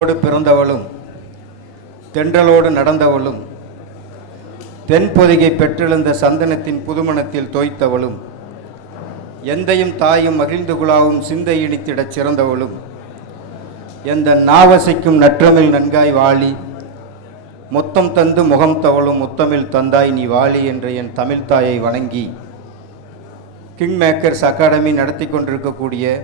பிறந்தவளும் தென்றலோடு நடந்தவளும் தென்பொதிகை பெற்றெழுந்த சந்தனத்தின் புதுமணத்தில் தோய்த்தவளும் எந்தையும் தாயும் மகிழ்ந்து குழாவும் சிந்தை இனித்திடச் சிறந்தவளும் எந்த நாவசைக்கும் நற்றமிழ் நன்காய் வாழி மொத்தம் தந்து முகம் தவளும் முத்தமிழ் தந்தாய் நீ வாழி என்ற என் தமிழ் தாயை வணங்கி கிங் மேக்கர்ஸ் அகாடமி நடத்தி கொண்டிருக்கக்கூடிய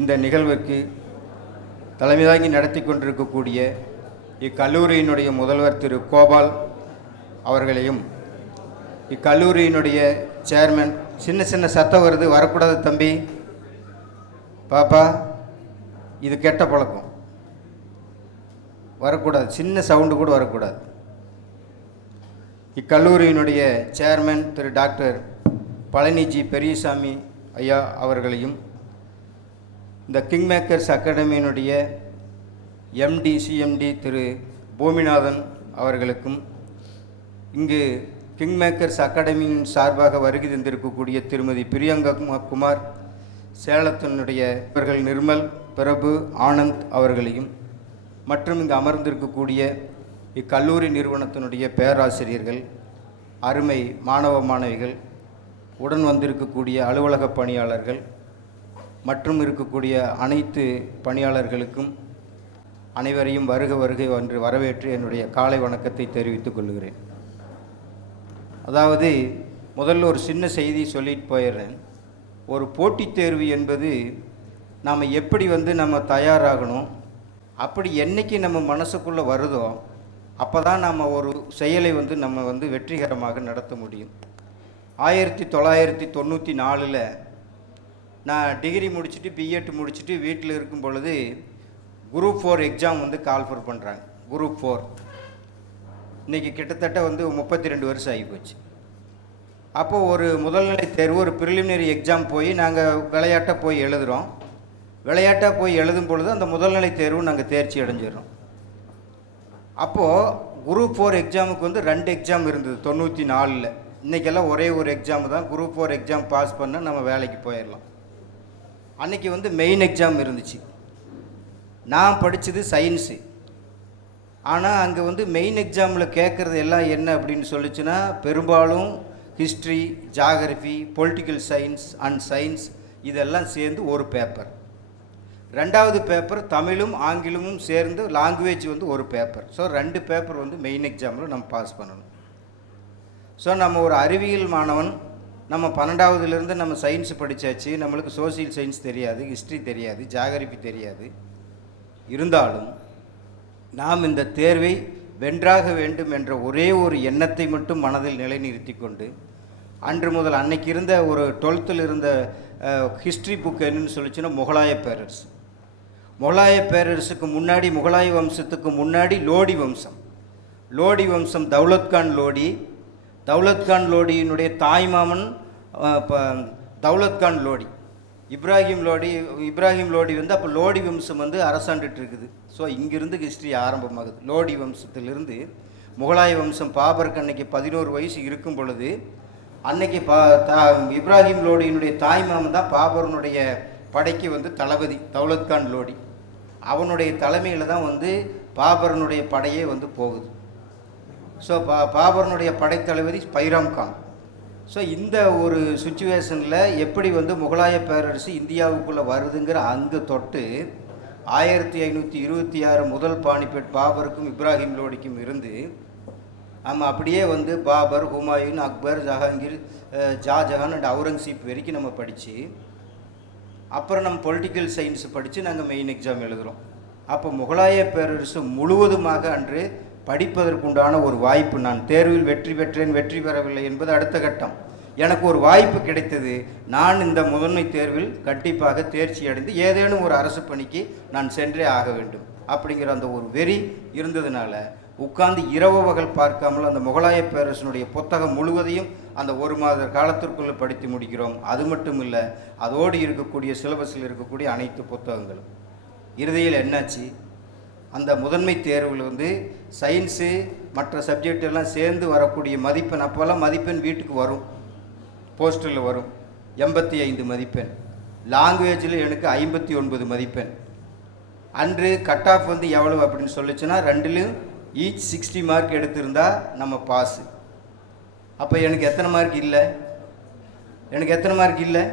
இந்த நிகழ்வுக்கு தலைமை தாங்கி நடத்தி கொண்டிருக்கக்கூடிய இக்கல்லூரியினுடைய முதல்வர் திரு கோபால் அவர்களையும் இக்கல்லூரியினுடைய சேர்மன் சின்ன சின்ன சத்தம் வருது, வரக்கூடாது தம்பி, பாப்பா, இது கெட்ட பழக்கம், வரக்கூடாது, சின்ன சவுண்டு கூட வரக்கூடாது. இக்கல்லூரியினுடைய சேர்மன் திரு டாக்டர் பழனிஜி பெரியசாமி ஐயா அவர்களையும் இந்த கிங் மேக்கர்ஸ் அகாடமியினுடைய எம்டி சிஎம்டி திரு பூமிநாதன் அவர்களுக்கும் இங்கு கிங் மேக்கர்ஸ் அகாடமியின் சார்பாக வருகை தந்திருக்கக்கூடிய திருமதி பிரியங்கா குமார் சேலத்தினுடைய இவர்கள் நிர்மல் பிரபு ஆனந்த் அவர்களையும் மற்றும் இங்கு அமர்ந்திருக்கக்கூடிய இக்கல்லூரி நிறுவனத்தினுடைய பேராசிரியர்கள், அருமை மாணவ மாணவிகள், உடன் வந்திருக்கக்கூடிய அலுவலக பணியாளர்கள் மற்றும் இருக்கக்கூடிய அனைத்து பணியாளர்களுக்கும் அனைவரையும் வருக வருகை என்று வரவேற்று என்னுடைய காலை வணக்கத்தை தெரிவித்துக் கொள்கிறேன். அதாவது முதல்ல ஒரு சின்ன செய்தி சொல்லிட்டு போயிடுறேன். ஒரு போட்டித் தேர்வு என்பது நாம் எப்படி நம்ம தயாராகணும், அப்படி என்றைக்கு நம்ம மனசுக்குள்ளே வருதோ அப்போ தான் நம்ம ஒரு செயலை நம்ம வெற்றிகரமாக நடத்த முடியும். 1994 நான் டிகிரி முடிச்சுட்டு பிஎட் முடிச்சுட்டு வீட்டில் இருக்கும் பொழுது குரூப் 4 எக்ஸாம் கால்ஃபர் பண்ணுறாங்க. குரூப் 4 இன்றைக்கி கிட்டத்தட்ட 32 வருஷம் ஆகி போச்சு. அப்போது ஒரு முதல்நிலை தேர்வு, ஒரு ப்ரிலிமினரி எக்ஸாம் போய் நாங்கள் விளையாட்டாக போய் எழுதுகிறோம். விளையாட்டாக போய் எழுதும் பொழுது அந்த முதல்நிலை தேர்வு நாங்கள் தேர்ச்சி அடைஞ்சிடறோம். அப்போது குரூப் 4 எக்ஸாமுக்கு 2 எக்ஸாம் இருந்தது 94. இன்றைக்கெல்லாம் ஒரே ஒரு எக்ஸாம் தான். குரூப் 4 எக்ஸாம் பாஸ் பண்ணால் நம்ம வேலைக்கு போயிடலாம். அன்றைக்கி மெயின் எக்ஸாம் இருந்துச்சு. நான் படித்தது சயின்ஸு. ஆனால் அங்கே மெயின் எக்ஸாமில் கேட்குறது எல்லாம் என்ன அப்படின்னு சொல்லிச்சுன்னா, பெரும்பாலும் history, geography, political science and science இதெல்லாம் சேர்ந்து ஒரு பேப்பர். ரெண்டாவது பேப்பர் தமிழும் ஆங்கிலமும் சேர்ந்து லாங்குவேஜ் ஒரு பேப்பர். ஸோ 2 பேப்பர் மெயின் எக்ஸாமில் நம்ம பாஸ் பண்ணணும். ஸோ நம்ம ஒரு அறிவியல் மாணவன், நம்ம 12வதுலேருந்து நம்ம சயின்ஸ் படித்தாச்சு, நம்மளுக்கு சோசியல் சயின்ஸ் தெரியாது, ஹிஸ்ட்ரி தெரியாது, ஜாகிரபி தெரியாது. இருந்தாலும் நாம் இந்த தேர்வை வென்றாக வேண்டும் என்ற ஒரே ஒரு எண்ணத்தை மட்டும் மனதில் நிலைநிறுத்தி கொண்டு, அன்று முதல் அன்னைக்கு இருந்த ஒரு 12th இருந்த ஹிஸ்ட்ரி புக் என்னன்னு சொல்லிச்சுன்னா முகலாய பேரரசு. முகலாய பேரரசுக்கு முன்னாடி, முகலாய வம்சத்துக்கு முன்னாடி லோடி வம்சம். லோடி வம்சம் தௌலத்கான் லோடி. தௌலத்கான் லோடியினுடைய தாய்மாமன் தௌலத்கான் லோடி, இப்ராஹிம் லோடி அப்போ லோடி வம்சம் அரசாண்டுட்டு இருக்குது. ஸோ இங்கிருந்து ஹிஸ்ட்ரி ஆரம்பமாகுது. லோடி வம்சத்திலிருந்து முகலாய வம்சம் பாபருக்கு அன்னைக்கு 11 வயசு இருக்கும் பொழுது, அன்னைக்கு இப்ராஹிம் லோடியினுடைய தாய்மாமன் தான் பாபருனுடைய படைக்கு தளபதி தௌலத்கான் லோடி. அவனுடைய தலைமையில் தான் பாபரனுடைய படையே போகுது. ஸோ பாபரனுடைய படைத்தளபதி பைராம் கான். ஸோ இந்த ஒரு சுச்சுவேஷனில் எப்படி முகலாய பேரரசு இந்தியாவுக்குள்ளே வருதுங்கிற அங்கு தொட்டு 1526 முதல் பானிபட் பாபருக்கும் இப்ராஹிம் லோடிக்கும் இருந்து நம்ம அப்படியே பாபர், ஹுமாயூன், அக்பர், ஜஹாங்கீர், ஷாஜஹான் அண்ட் அவுரங்கசீப் வரைக்கும் நம்ம படித்து, அப்புறம் நம்ம பொலிட்டிக்கல் சயின்ஸ் படித்து நாங்கள் மெயின் எக்ஸாம் எழுதுகிறோம். அப்போ முகலாய பேரரசு முழுவதுமாக அன்று படிப்பதற்குண்டான ஒரு வாய்ப்பு. நான் தேர்வில் வெற்றி பெற்றேன், வெற்றி பெறவில்லை என்பது அடுத்த கட்டம். எனக்கு ஒரு வாய்ப்பு கிடைத்தது. நான் இந்த முதன்மை தேர்வில் கண்டிப்பாக தேர்ச்சி அடைந்து ஏதேனும் ஒரு அரசு பணிக்கு நான் சென்றே ஆக வேண்டும் அப்படிங்கிற அந்த ஒரு வெறி இருந்ததுனால உட்கார்ந்து இரவு பகல் பார்க்காமல் அந்த முகலாய பேரரசனுடைய புத்தகம் முழுவதையும் அந்த 1 மாத காலத்திற்குள்ளே படித்து முடிக்கிறோம். அது மட்டும் இல்லை, அதோடு இருக்கக்கூடிய சிலபஸில் இருக்கக்கூடிய அனைத்து புத்தகங்களும். இறுதியில் என்னாச்சு, அந்த முதன்மை தேர்வில் சயின்ஸு மற்ற சப்ஜெக்ட் எல்லாம் சேர்ந்து வரக்கூடிய மதிப்பெண், அப்போல்லாம் மதிப்பெண் வீட்டுக்கு வரும், போஸ்டரில் வரும், 85 மதிப்பெண். லாங்குவேஜில் எனக்கு 59 மதிப்பெண். அன்று கட் ஆஃப் வந்து எவ்வளவு அப்படின்னு சொல்லிச்சுன்னா 2லும் ஈச் 60 மார்க் எடுத்திருந்தா நம்ம பாஸு. அப்போ எனக்கு எத்தனை மார்க் இல்லை? எனக்கு எத்தனை மார்க் இல்லை?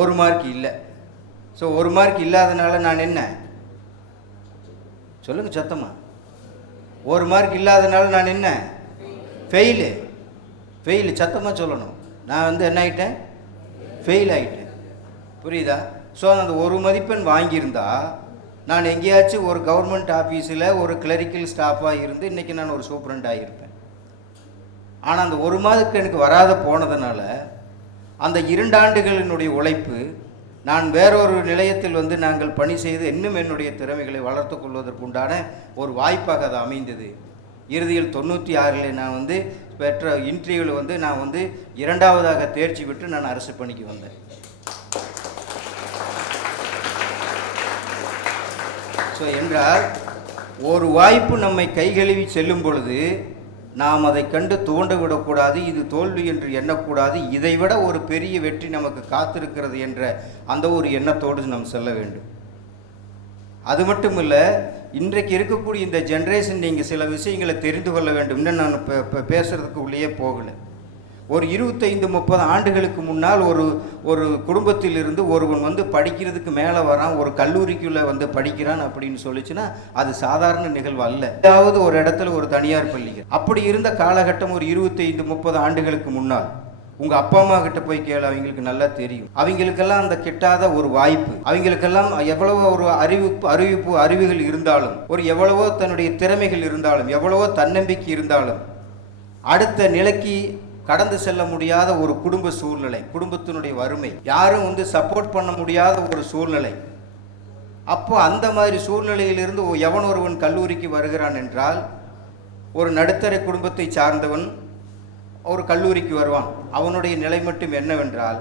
1 மார்க் இல்லை. ஸோ 1 மார்க் இல்லாதனால நான் என்ன சொல்லுங்கள் சத்தமா? 1 மார்க் இல்லாதனால நான் என்ன? ஃபெயிலு. சத்தமாக சொல்லணும். நான் வந்து என்ன ஆகிட்டேன்? ஃபெயில் ஆகிட்டேன். புரியுதா? ஸோ அந்த 1 மதிப்பெண் வாங்கியிருந்தா நான் எங்கேயாச்சும் ஒரு கவர்மெண்ட் ஆஃபீஸில் ஒரு கிளரிக்கல் ஸ்டாஃபாக இருந்து இன்றைக்கி நான் ஒரு சூப்பரண்ட் ஆகியிருப்பேன். ஆனால் அந்த 1 மார்க் எனக்கு வராத போனதுனால அந்த 2 ஆண்டுகளினுடைய உழைப்பு நான் வேறொரு நிலையத்தில் வந்து நாங்கள் பணி செய்து இன்னும் என்னுடைய திறமைகளை வளர்த்து கொள்வதற்குண்டான ஒரு வாய்ப்பாக அது அமைந்தது. இறுதியில் 96 நான் வந்து பெற்ற இன்டர்வியூவில் வந்து நான் வந்து 2ஆவதாக தேர்ச்சி பெற்று நான் அரசு பணிக்கு வந்தேன். ஸோ என்றால் ஒரு வாய்ப்பு நம்மை கைகழுவி செல்லும் பொழுது நாம் அதை கண்டு துவண்டு விடக்கூடாது, இது தோல்வி என்று எண்ணக்கூடாது, இதைவிட ஒரு பெரிய வெற்றி நமக்கு காத்திருக்கிறது என்ற அந்த ஒரு எண்ணத்தோடு நாம் செல்ல வேண்டும். அது மட்டும் இல்லை, இன்றைக்கு இருக்கக்கூடிய இந்த ஜென்ரேஷன் நீங்கள் சில விஷயங்களை தெரிந்து கொள்ள வேண்டும். இன்னும் நான் இப்போ பேசுகிறதுக்கு உள்ளே போகலை. ஒரு 25-30 ஆண்டுகளுக்கு முன்னால் ஒரு குடும்பத்தில் இருந்து ஒருவன் வந்து படிக்கிறதுக்கு மேலே வரான், ஒரு கல்லூரிக்குள்ளே வந்து படிக்கிறான் அப்படின்னு சொல்லிச்சுன்னா அது சாதாரண நிகழ்வு அல்ல. ஏதாவது ஒரு இடத்துல ஒரு தனியார் பள்ளிகள் அப்படி இருந்த காலகட்டம் ஒரு 25-30 ஆண்டுகளுக்கு முன்னால் உங்கள் அப்பா அம்மா கிட்ட போய் கேளு, அவங்களுக்கு நல்லா தெரியும். அவங்களுக்கெல்லாம் அந்த கிட்டாத ஒரு வாய்ப்பு, அவங்களுக்கெல்லாம் எவ்வளவோ ஒரு அறிவுகள் இருந்தாலும், ஒரு எவ்வளவோ தன்னுடைய திறமைகள் இருந்தாலும், எவ்வளவோ தன்னம்பிக்கை இருந்தாலும் அடுத்த நிலைக்கு கடந்து செல்ல முடியாத ஒரு குடும்ப சூழ்நிலை, குடும்பத்தினுடைய வறுமை, யாரும் வந்து சப்போர்ட் பண்ண முடியாத ஒரு சூழ்நிலை. அப்போ அந்த மாதிரி சூழ்நிலையிலிருந்து எவன் ஒருவன் கல்லூரிக்கு வருகிறான் என்றால், ஒரு நடுத்தர குடும்பத்தை சார்ந்தவன் ஒரு கல்லூரிக்கு வருவான். அவனுடைய நிலை மட்டும் என்னவென்றால்,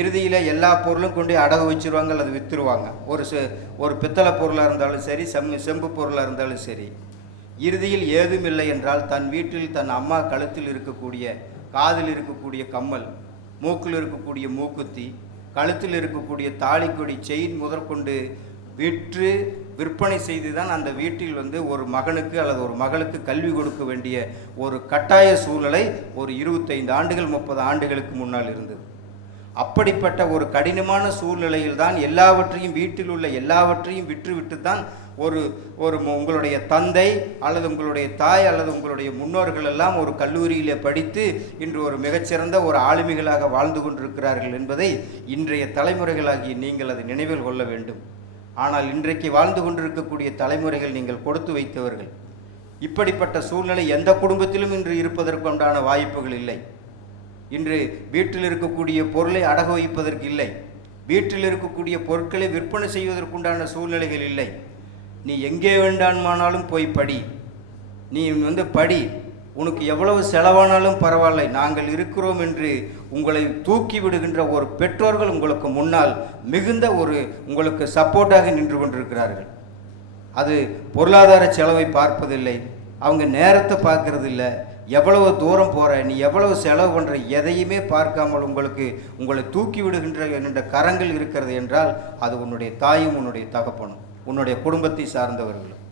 இறுதியில் எல்லா பொருளும் கொண்டு அடகு வச்சுருவாங்க அல்லது விற்றுருவாங்க. ஒரு பித்தளை பொருளாக இருந்தாலும் சரி, செம்பு பொருளாக இருந்தாலும் சரி, இறுதியில் ஏதும் இல்லை என்றால் தன் வீட்டில் தன் அம்மா கழுத்தில் இருக்கக்கூடிய, காதில் இருக்கக்கூடிய கம்மல், மூக்கில் இருக்கக்கூடிய மூக்குத்தி, கழுத்தில் இருக்கக்கூடிய தாலிக்கொடி, செயின் முதற்கொண்டு விற்று விற்பனை செய்து தான் அந்த வீட்டில் வந்து ஒரு மகனுக்கு அல்லது ஒரு மகளுக்கு கல்வி கொடுக்க வேண்டிய ஒரு கட்டாய சூழ்நிலை ஒரு 25 ஆண்டுகள் 30 ஆண்டுகளுக்கு முன்னால் இருந்தது. அப்படிப்பட்ட ஒரு கடினமான சூழ்நிலையில் தான் எல்லாவற்றையும், வீட்டில் உள்ள எல்லாவற்றையும் விற்று தான் உங்களுடைய தந்தை அல்லது உங்களுடைய தாய் அல்லது உங்களுடைய முன்னோர்கள் எல்லாம் ஒரு கல்லூரியிலே படித்து இன்று ஒரு மிகச்சிறந்த ஒரு ஆளுமைகளாக வாழ்ந்து கொண்டிருக்கிறார்கள் என்பதை இன்றைய தலைமுறைகளாகிய நீங்கள் அதை நினைவில் கொள்ள வேண்டும். ஆனால் இன்றைக்கு வாழ்ந்து கொண்டிருக்கக்கூடிய தலைமுறைகள் நீங்கள் கொடுத்து வைத்தவர்கள். இப்படிப்பட்ட சூழ்நிலை எந்த குடும்பத்திலும் இன்று இருப்பதற்குண்டான வாய்ப்புகள் இல்லை. இன்று வீட்டில் இருக்கக்கூடிய பொருளை அடகு வைப்பதற்கு இல்லை, வீட்டில் இருக்கக்கூடிய பொருட்களை விற்பனை செய்வதற்குண்டான சூழ்நிலைகள் இல்லை. நீ எங்கே வேண்டாமானாலும் போய் படி, நீ வந்து படி, உனக்கு எவ்வளவு செலவானாலும் பரவாயில்லை, நாங்கள் இருக்கிறோம் என்று உங்களை தூக்கி விடுகின்ற ஒரு பெற்றோர்கள் உங்களுக்கு முன்னால் மிகுந்த உங்களுக்கு சப்போர்ட்டாக நின்று கொண்டிருக்கிறார்கள். அது பொருளாதார செலவை பார்ப்பதில்லை, அவங்க நேரத்தை பார்க்கறதில்ல, எவ்வளவு தூரம் போகிற, நீ எவ்வளவு செலவு பண்ணுற, எதையுமே பார்க்காமல் உங்களை தூக்கி விடுகின்ற என்ற கரங்கள் இருக்கிறது என்றால் அது உன்னுடைய தாயும் உன்னுடைய தகப்பனும் உன்னுடைய குடும்பத்தை சார்ந்தவர்களும்.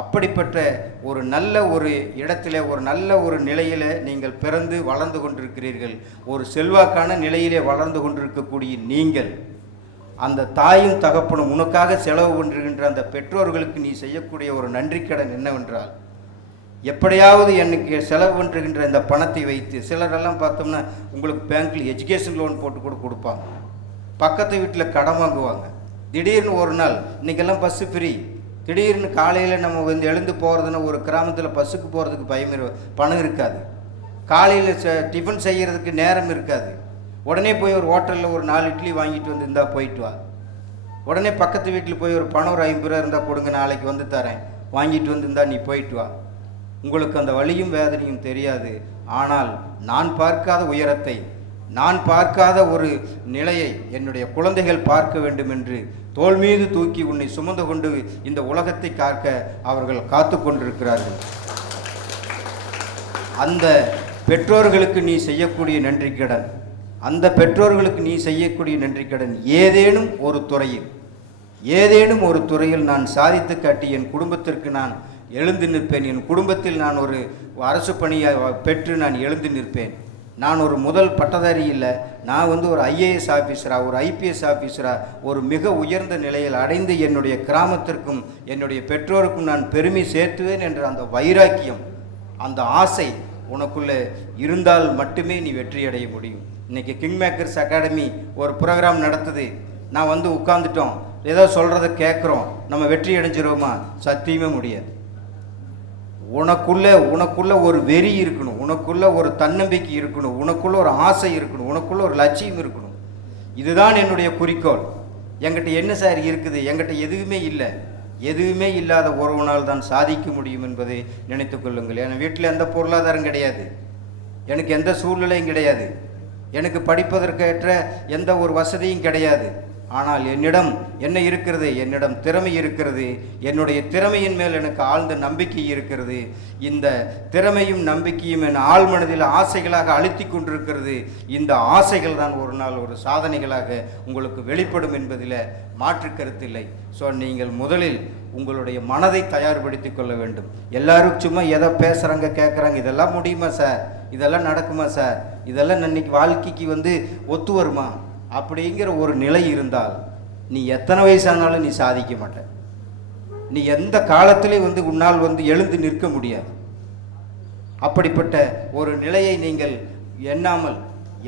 அப்படிப்பட்ட ஒரு நல்ல ஒரு இடத்துல, ஒரு நல்ல ஒரு நிலையில் நீங்கள் பிறந்து வளர்ந்து கொண்டிருக்கிறீர்கள். ஒரு செல்வாக்கான நிலையிலே வளர்ந்து கொண்டிருக்கக்கூடிய நீங்கள், அந்த தாயும் தகப்பனும் உனக்காக செலவு பண்ணுகின்ற அந்த பெற்றோர்களுக்கு நீ செய்யக்கூடிய ஒரு நன்றி கடன் என்னவென்றால், எப்படியாவது எனக்கு செலவு பண்ணுகின்ற இந்த பணத்தை வைத்து, சிலரெல்லாம் பார்த்தோம்னா உங்களுக்கு பேங்க்கில் எஜுகேஷன் லோன் போட்டு கூட கொடுப்பாங்க, பக்கத்து வீட்டில் கடன் வாங்குவாங்க. திடீர்னு ஒரு நாள், இன்றைக்கெல்லாம் பஸ்ஸு ஃப்ரீ, திடீர்னு காலையில் நம்ம வந்து எழுந்து போகிறதுன்னா ஒரு கிராமத்தில் பஸ்ஸுக்கு போகிறதுக்கு பணம் இருக்காது, காலையில் டிஃபன் செய்கிறதுக்கு நேரம் இருக்காது. உடனே போய் ஒரு ஹோட்டலில் ஒரு 4 இட்லி வாங்கிட்டு வந்து இருந்தால் போயிட்டு வா, உடனே பக்கத்து வீட்டில் போய் ஒரு பணம் ஒரு 50 ரூபா இருந்தால் கொடுங்க, நாளைக்கு வந்து தரேன், வாங்கிட்டு வந்துருந்தா நீ போயிட்டு வா. உங்களுக்கு அந்த வலியும் வேதனையும் தெரியாது. ஆனால் நான் பார்க்காத உயரத்தை, நான் பார்க்காத ஒரு நிலையை என்னுடைய குழந்தைகள் பார்க்க வேண்டும் என்று தோள் மீது தூக்கி உன்னை சுமந்து கொண்டு இந்த உலகத்தை காக்க அவர்கள் காத்து கொண்டிருக்கிறார்கள். அந்த பெற்றோர்களுக்கு நீ செய்யக்கூடிய நன்றி கடன், அந்த பெற்றோர்களுக்கு நீ செய்யக்கூடிய நன்றி கடன் ஏதேனும் ஒரு துறையில் ஏதேனும் ஒரு துறையில் நான் சாதித்து காட்டி என் குடும்பத்திற்கு நான் எழுந்து நிற்பேன். என் குடும்பத்தில் நான் ஒரு அரசு பணியை பெற்று நான் எழுந்து நிற்பேன். நான் ஒரு முதல் பட்டதாரி இல்லை, நான் ஒரு ஐஏஎஸ் ஆஃபீஸராக, ஒரு ஐபிஎஸ் ஆஃபீஸராக, ஒரு மிக உயர்ந்த நிலையில் அடைந்து என்னுடைய கிராமத்திற்கும் என்னுடைய பெற்றோருக்கும் நான் பெருமை சேர்த்துவேன் என்ற அந்த வைராக்கியம், அந்த ஆசை உனக்குள்ளே இருந்தால் மட்டுமே நீ வெற்றி அடைய முடியும். இன்றைக்கி கிங் மேக்கர்ஸ் அகாடமி ஒரு ப்ரோக்ராம் நடத்துது, நான் உட்காந்துட்டோம், ஏதோ சொல்கிறத கேட்குறோம், நம்ம வெற்றி அடைஞ்சிருவோமா? சத்தியமே முடியாது. உனக்குள்ள ஒரு வெறி இருக்கணும், உனக்குள்ள ஒரு தன்னம்பிக்கை இருக்கணும், உனக்குள்ள ஒரு ஆசை இருக்கணும், உனக்குள்ள ஒரு லட்சியம் இருக்கணும். இதுதான் என்னுடைய குறிக்கோள். என்கிட்ட என்ன சார் இருக்குது? என்கிட்ட எதுவுமே இல்லை. எதுவுமே இல்லாத ஒருவனால் தான் சாதிக்க முடியும் என்பதை நினைத்து கொள்ளுங்கள். என் வீட்டில் எந்த பொருளாதாரம் கிடையாது, எனக்கு எந்த சூழ்நிலையும் கிடையாது, எனக்கு படிப்பதற்கேற்ற எந்த ஒரு வசதியும் கிடையாது. ஆனால் என்னிடம் என்ன இருக்கிறது? என்னிடம் திறமை இருக்கிறது. என்னுடைய திறமையின் மேல் எனக்கு ஆழ்ந்த நம்பிக்கை இருக்கிறது. இந்த திறமையும் நம்பிக்கையும் என் ஆழ்மனதில் ஆசைகளாக அழுத்தி கொண்டிருக்கிறது. இந்த ஆசைகள் தான் ஒரு நாள் ஒரு சாதனைகளாக உங்களுக்கு வெளிப்படும் என்பதில் மாற்று கருத்தில்லை. ஸோ நீங்கள் முதலில் உங்களுடைய மனதை தயார்படுத்தி கொள்ள வேண்டும். எல்லாரும் சும்மா எதை பேசுகிறாங்க, கேட்குறாங்க, இதெல்லாம் முடியுமா சார், இதெல்லாம் நடக்குமா சார், இதெல்லாம் இன்னைக்கு வாழ்க்கைக்கு ஒத்து வருமா அப்படிங்கிற ஒரு நிலை இருந்தால் நீ எத்தனை வயசானாலும் நீ சாதிக்க மாட்ட. நீ எந்த காலத்திலே உன்னால் எழுந்து நிற்க முடியாது. அப்படிப்பட்ட ஒரு நிலையை நீங்கள் எண்ணாமல்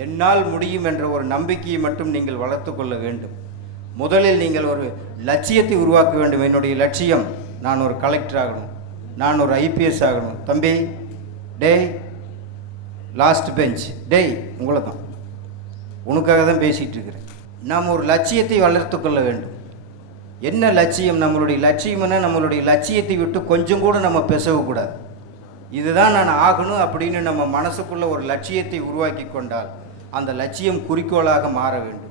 என்னால் முடியும் என்ற ஒரு நம்பிக்கையை மட்டும் நீங்கள் வளர்த்து கொள்ள வேண்டும். முதலில் நீங்கள் ஒரு லட்சியத்தை உருவாக்க வேண்டும். என்னுடைய லட்சியம், நான் ஒரு கலெக்டர் ஆகணும், நான் ஒரு ஐபிஎஸ் ஆகணும். தம்பி, டேய் லாஸ்ட் பெஞ்ச், டேய் உங்களை தான், உனக்காக தான் பேசிகிட்டு இருக்கிறேன். நாம் ஒரு லட்சியத்தை வளர்த்து கொள்ள வேண்டும். என்ன லட்சியம்? நம்மளுடைய லட்சியம்னா நம்மளுடைய லட்சியத்தை விட்டு கொஞ்சம் கூட நம்ம பேசக்கூடாது. இதுதான் நான் ஆகணும் அப்படின்னு நம்ம மனசுக்குள்ளே ஒரு லட்சியத்தை உருவாக்கி கொண்டால் அந்த லட்சியம் குறிக்கோளாக மாற வேண்டும்.